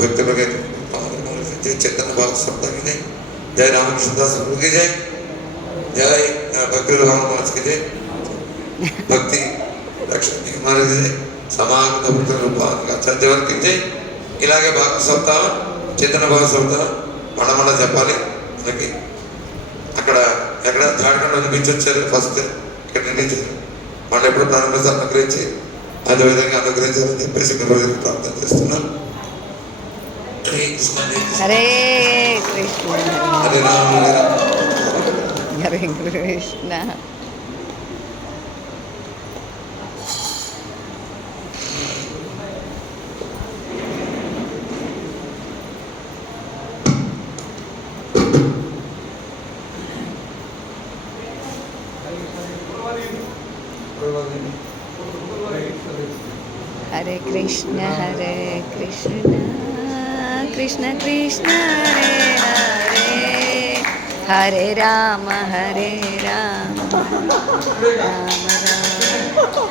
भक्त वगैरह चेतन भाग सप्ताह की जय, जय रामकृष्ण दास प्रभु की जय, जय भक्ति राम महाराज की जय, भक्ति लक्ष्मी महाराज की जय, समागम भक्त रूपान आचार्यवर की जय. ఇలాగే భాగ సప్తాహ చేతన భాగ సప్తాహ మళ్ళా చెప్పాలి మనకి. అక్కడ ఎక్కడ జాడకండ నుంచి వచ్చారు ఫస్ట్ ఇక్కడ నిర్ణయించారు. మళ్ళీ ఎప్పుడు ప్రారంభిస్తారు అనుగ్రహించి అదే విధంగా అనుగ్రహించాలని చెప్పేసి రోజు ప్రార్థన చేస్తున్నాను. హరే కృష్ణ హరే రామ హరే కృష్ణ. हरे कृष्ण कृष्ण कृष्ण हरे हरे, हरे राम राम राम.